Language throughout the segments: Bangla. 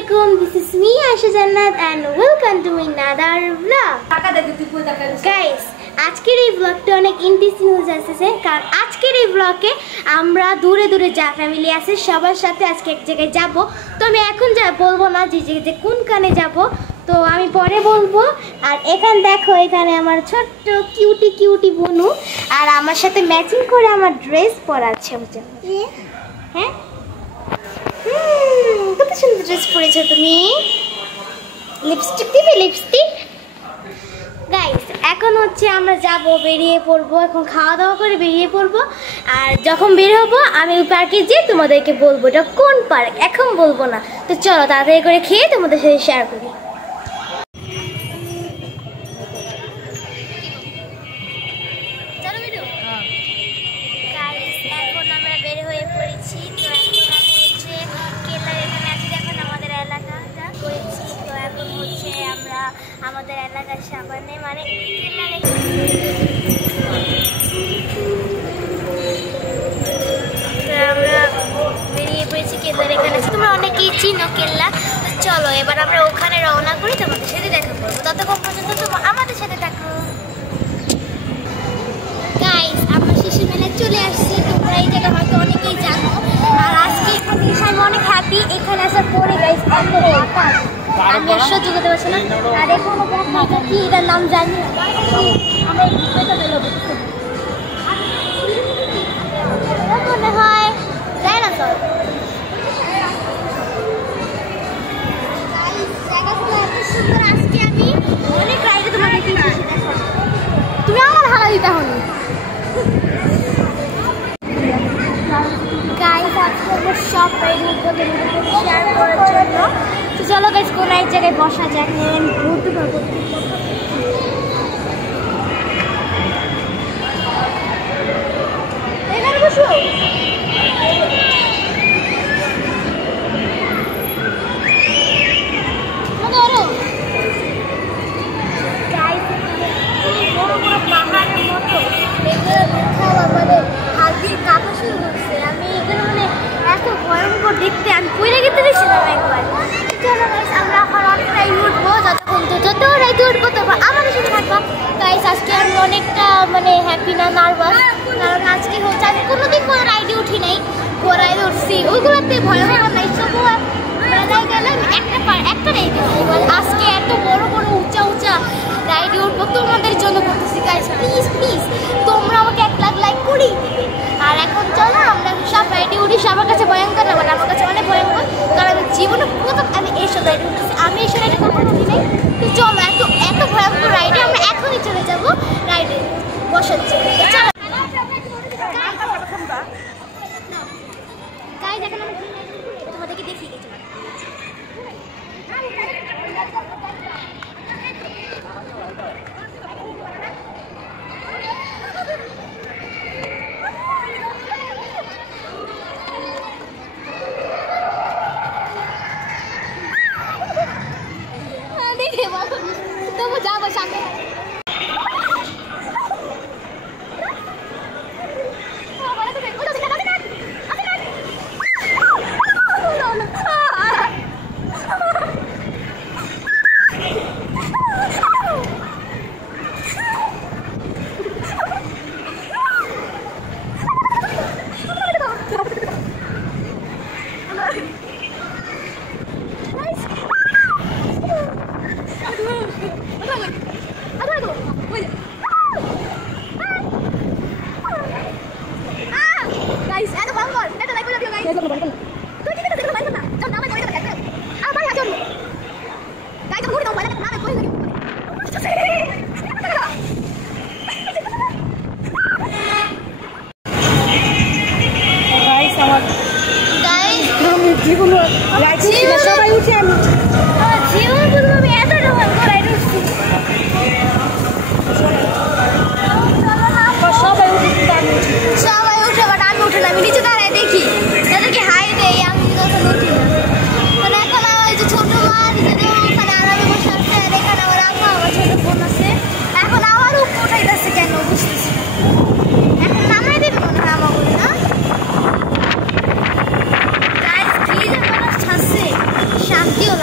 Assalamualaikum. This is me Aisha Jannat and welcome to another vlog. Guys, আজকের এই ব্লগটা অনেক ইন্টারেস্টিং হয়ে যাচ্ছে কারণ আজকের এই ব্লগে আমরা দূরে দূরে যা ফ্যামিলি আছে সবার সাথে আজকে এক জায়গায় যাব। তো আমি এখন যা বলবো না যে কোন কানে যাব, তো আমি পরে বলবো। আর এখানে দেখো, এখানে আমার ছোট্ট কিউটি বনু আর আমার সাথে ম্যাচিং করে আমার ড্রেস পরা আছে। হ্যাঁ, কত সুন্দর ড্রেস পরেছো তুমি। লিপস্টিক দিবে? লিপস্টিক। গাইস, এখন হচ্ছে আমরা যাব, বেরিয়ে পড়বো। এখন খাওয়া দাওয়া করে বেরিয়ে পড়বো। আর যখন বের হবো আমি ওই পার্কে যেয়ে তোমাদেরকে বলবো এটা কোন পার্ক, এখন বলবো না। তো চলো তাড়াতাড়ি করে খেয়ে তোমাদের সাথে শেয়ার করি। এখন আমরা বের হয়ে পড়েছি। তো এখন আমি হচ্ছে কেল্লার এখানে আছি, এখন আমাদের এলাকাটা করেছি। তো এখন হচ্ছে আমরা আমাদের এলাকার সামনে মানে কেল্লার আমরা বেরিয়ে পড়েছি কেল্লার এখানে। তোমরা অনেকেই চিনো কেল্লা। তো চলো এবার আমরা ওখানে রওনা করি, তোমাদের সাথে দেখা করবো। ততক্ষণ পর্যন্ত তোমরা আমাদের সাথে থাকো। গাইস, আমরা শিশু মেলায় চলে আসছি। তোমরা এই জায়গা হয়তো অনেকেই জানো। আর আজকে এখানে আমি অনেক হ্যাপি। এখানে আসার পরে গাইস এত বাতাস, আমি আর সহ্য করতে পারছি না। আর এখনো দেখা কি এটার নাম জানি না। আমরা এই ভিডিওটা বেরোবো মনে হয় ডাইনোসর। জায়গাগুলো এত সুন্দর। আজকে আমি অনেক রাইডে তোমাকে দেখিয়েছি। দেখো, তুমি আমার হারা দিতে হনি। গাইস, আজকে আমরা সব রাইড শেয়ার করার জন্য। তো চলো গাইস, কোন এক জায়গায় বসা যাক, ঘুরতে পারবো। এখানে বসো। পাহাড়ের মতো এগুলো দেখাও আমাদের হাত দিয়ে কাঁপা শুরু করছে। আমি এগুলো মানে এত ভয়ঙ্কর দেখতে, আমি পড়ে গেতে দিয়েছিলাম একবার। চলো গাইস, আমরা এখন অনেক রাইড উঠবো। যত রাইড উঠবো তখন আমাদের সাথে থাকবো। গাইস, আজকে আমি অনেকটা মানে হ্যাপি না নার্ভাস, কারণ আজকে হচ্ছে আমি কোনোদিন কোনো রাইডে উঠি নাই। ঘোড়ায় উঠছি, ওইগুলোতে ভয়ঙ্কর নাই। তবু মেলায় গেলে একটা রাইড উঠি। আজকে এত বড় উঁচা রাইডে উঠবো তোমাদের জন্য করতেছি। গাইস প্লিজ তোমরা আমাকে 1 লাখ লাইক করেই দিবে। আর এখন চলো আমরা সব রাইডে উঠি। সবার কাছে ভয়ঙ্কর না, মানে আমার কাছে অনেক ভয়ঙ্কর, কারণ আমি জীবনে প্রথম আমি এইসব রাইডে উঠতেছি। আমি এইসব রাইডে কখনো উঠি নাই। তো চলো এত ভয়ঙ্কর রাইডে আমরা এখনই চলে যাবো রাইডে বসার জন্য। চলো গাইস, এখন আমি তোমাদেরকে দেখিয়ে গেছি। তবু যাবো সামনে। সবাই উঠে আমি এতটা ভয়ঙ্কর রাইড উঠছি। সবাই উঠে বাট আমি উঠে না, আমি নিচে দাঁড়ায় দেখি তাদেরকে হাই দেই। আমি তখন উঠি না। মানে এখন ওই যে ছোট মা নিজেদের ওখানে আরামে বসে আছে, আর এখানে আমার আম্মা আমার ছোট বোন আছে। এখন আমার উপর উঠাইতেছে কেন বুঝতেছি না। এখন নামাই দেবে মনে হয় আমার বলে না। শান্তিও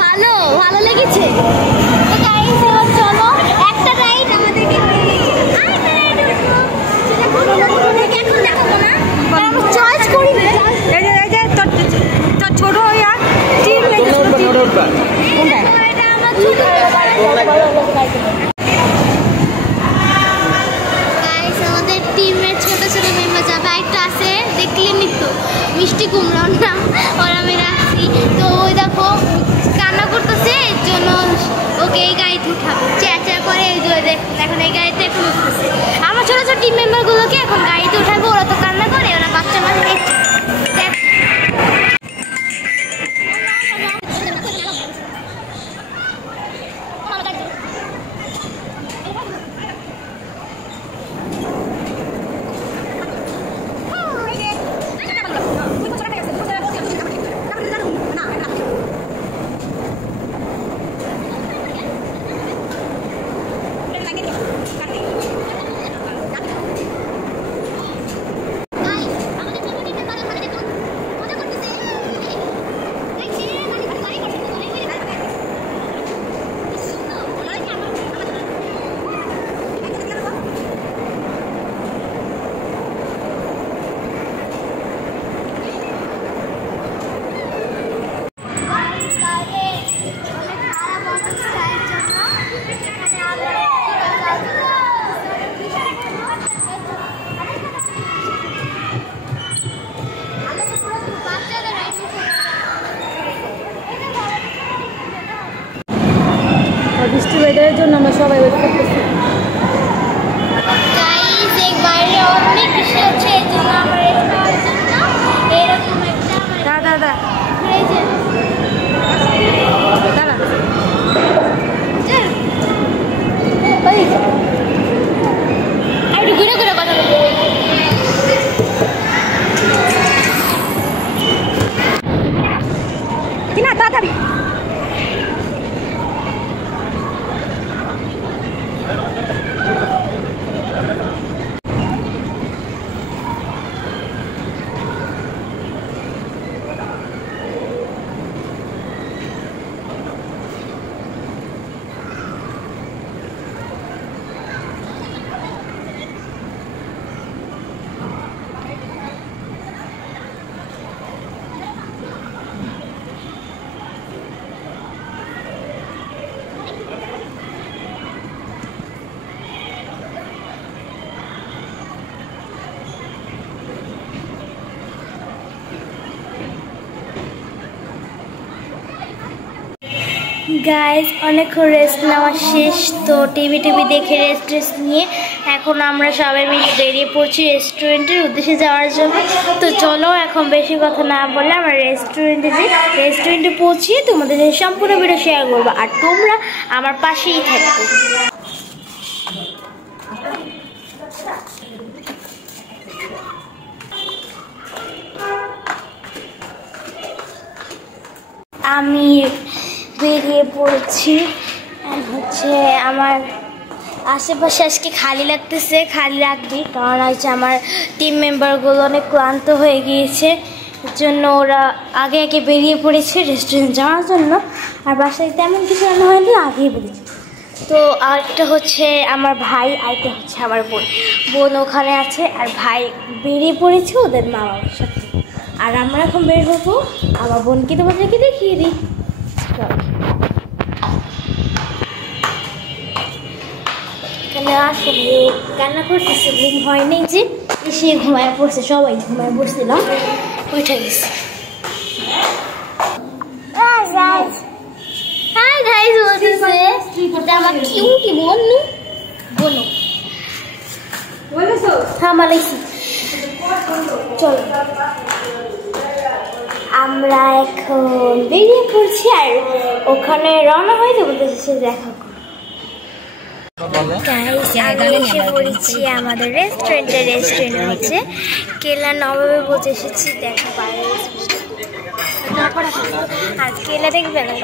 ভালো ভালো লেগেছে। চলো একটা রাইড আমাদেরকে চয়েস করি তোর ছোট হইয়া আমাদের টিমের ছোট ছোট মেম্বার যাবে, একটা আছে দেখলেনি তো মিষ্টি কুমড়ার নাম, ওরা আমি রাখছি। তো ওই দেখো কান্না করতেছে, এর জন্য ওকে এই গাড়িতে উঠাবো, চেঁচা করে এই যে দেখুন এখন এই গাড়িতে এখন উঠতেছে। আমার ছোট ছোট টিম মেম্বারগুলোকে এখন গাড়িতে উঠাবো, ওরা তো কান্না করে, ওরা বাচ্চা মানুষ। বৃষ্টি ওয়েদারের জন্য আমরা সবাই ওয়েট করতেছি। বাইরে অনেক বৃষ্টি হচ্ছে, এই জন্য আমরা রেস্ট নেওয়ার জন্য এরকম একটা দাদা একটু ঘুরে ঘুরে কথা বলবো। না তাড়াতাড়ি গাইজ অনেকক্ষণ রেস্ট নেওয়া শেষ, তো টিভি দেখে রেস্ট নিয়ে এখন আমরা সবাই মিলে বেরিয়ে পড়ছি রেস্টুরেন্টের উদ্দেশ্যে যাওয়ার জন্য। তো চলো এখন বেশি কথা না বলে আমরা রেস্টুরেন্টে পৌঁছিয়ে তোমাদের সম্পূর্ণ ভিডিও শেয়ার করবো, আর তোমরা আমার পাশেই থাকবে। আমি বেরিয়ে পড়ছি, হচ্ছে আমার আশেপাশে আজকে খালি লাগতেছে, খালি লাগবে কারণ হচ্ছে আমার টিম মেম্বারগুলো অনেক ক্লান্ত হয়ে গিয়েছে, এর জন্য ওরা আগে আগে বেরিয়ে পড়েছে রেস্টুরেন্ট যাওয়ার জন্য। আর বাসায় তেমন কিছু রান্না হয়নি, আগেই বেরিয়েছে। তো আরেকটা হচ্ছে আমার ভাই, আরেকটা হচ্ছে আমার বোন ওখানে আছে, আর ভাই বেরিয়ে পড়েছে ওদের মা বাবার সাথে। আর আমরা এখন বের হবো, আমার বোনকে তোমাদেরকে দেখিয়ে দিই। এখানে আসলে কান্না করতেছে, ঘুম হয়নি যে এসে ঘুমায় পড়ছে, সবাই ঘুমায় পড়ছিলাম, উঠে গেছে। হাই গাইস বলতেছে এটা আমার কিউটি বোনু বোনু বলেছো হ্যাঁ মালাইছি। চলো আমরা এখন বেরিয়ে পড়ছি, আর ওখানে রওনা হয়ে যাবো, দেখা করো। এসে পড়েছি আমাদের রেস্টুরেন্ট হচ্ছে কেলা নবাবে বসে এসেছি, দেখা বাইরে আর কেলে দেখবে না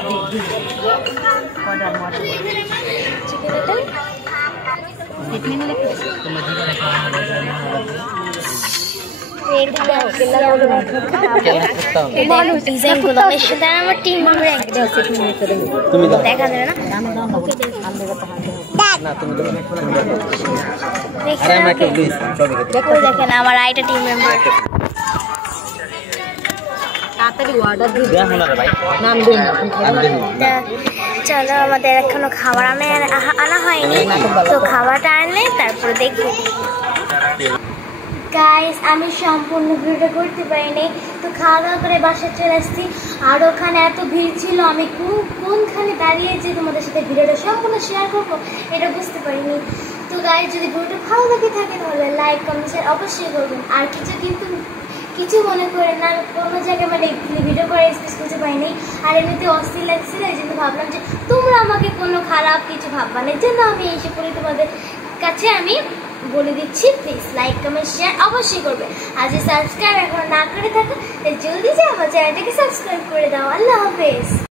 ডিজাইন গুলো আমার টিম মেম্বার দেখা যাবে না দেখেন আমার আইটা টিম মেম্বার চলো আমাদের এখনো খাবার আনা হয়নি তো খাবারটা আনলে তারপরে দেখবো গাইস আমি সম্পূর্ণ ভিডিওটা করতে পারিনি তো খাওয়া দাওয়া করে বাসায় চলে আসছি আর ওখানে এত ভিড় ছিল আমি কোনখানে দাঁড়িয়েছি তোমাদের সাথে ভিডিওটা সম্পূর্ণ শেয়ার করবো এটা বুঝতে পারিনি তো গাইস যদি ভিডিওটা ভালো লাগে থাকে তাহলে লাইক কমেন্ট শেয়ার অবশ্যই করবেন আর কিছু মনে করেন না কোনো জায়গায় মানে ভিডিও করে খুঁজে পাইনি আর এমনিতে অস্থির লাগছিল এই জন্য ভাবলাম যে তোমরা আমাকে কোনো খারাপ কিছু ভাববা না এর জন্য আমি এসে পড়ি তোমাদের কাছে আমি বলে দিচ্ছি প্লিজ লাইক কমেন্ট শেয়ার অবশ্যই করবে আর যে সাবস্ক্রাইব এখন না করে থাকো জলদি যাও আমার চ্যানেলটাকে সাবস্ক্রাইব করে দাও আল্লাহ হাফেজ।